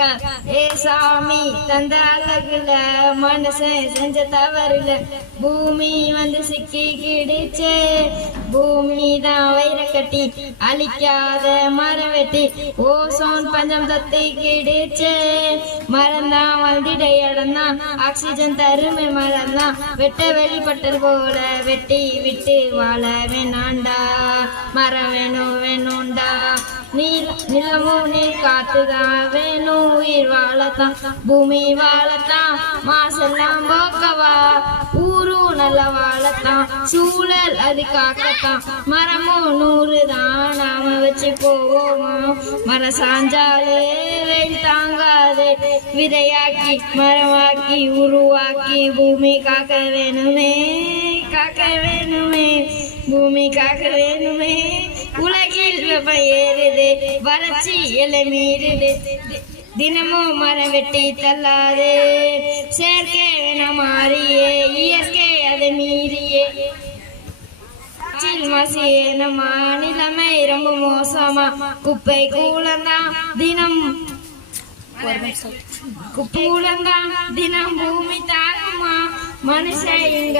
ஏ சாமி தந்த அழகுல மனுஷன் செஞ்ச தவறுல பூமி வந்து சிக்கி கிடிச்சே. பூமி தான் வயிற கட்டி அழிக்காத மரம் வெட்டி ஓசோன் பஞ்சம் தத்தி கிடிச்சே. மரம் தான் வாழ்ந்திட இடம் தான் ஆக்சிஜன் தருமை மரம் தான் வெட்ட வெளிப்பட்டது போல வெட்டி விட்டு வாழ வேணாண்டா. மரம் வேணும் வேணும்டா நிலமும் நீர் காத்துதான் வேணும். உயிர் வாழத்தான் பூமி வாழத்தான் மாசெல்லாம் போக்கவா ஊரும் நல்ல வாழத்தான் சூழல் அது காக்கத்தான். மரமும் 100 தான் நாம வச்சு போவோமா. மரம் சாஞ்சாலே வெயில் தாங்காதே விதையாக்கி மரமாக்கி உருவாக்கி பூமி காக்க வேணுமே காக்க வேணுமே பூமி காக்க வேணுமே. உலகில் வெப்பம் ஏறுது வறட்சி எல்லை மீறுது தினமும் மரம் வெட்டி தள்ளாதே. செயற்கை வேணாம் மாறியே இயற்கை அதை மீறியே மசியனமா நிலைமை ரொம்ப மோசமா. குப்பை கூலந்தான் தினம் கூலந்தான் தினம் பூமி தாகுமா. மனுஷன் இங்க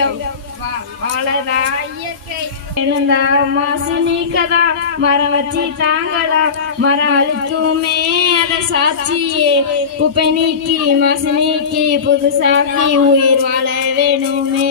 வாழதா இயற்கை என்னந்தா மாசு நீக்கதா. மரம் வச்சு தாங்கடா மரம் அழிக்குமே அதை சாட்சியே. குப்பை நீக்கி மாசு நீக்கி புதுசாக்கி உயிர் வாழ வேணுமே.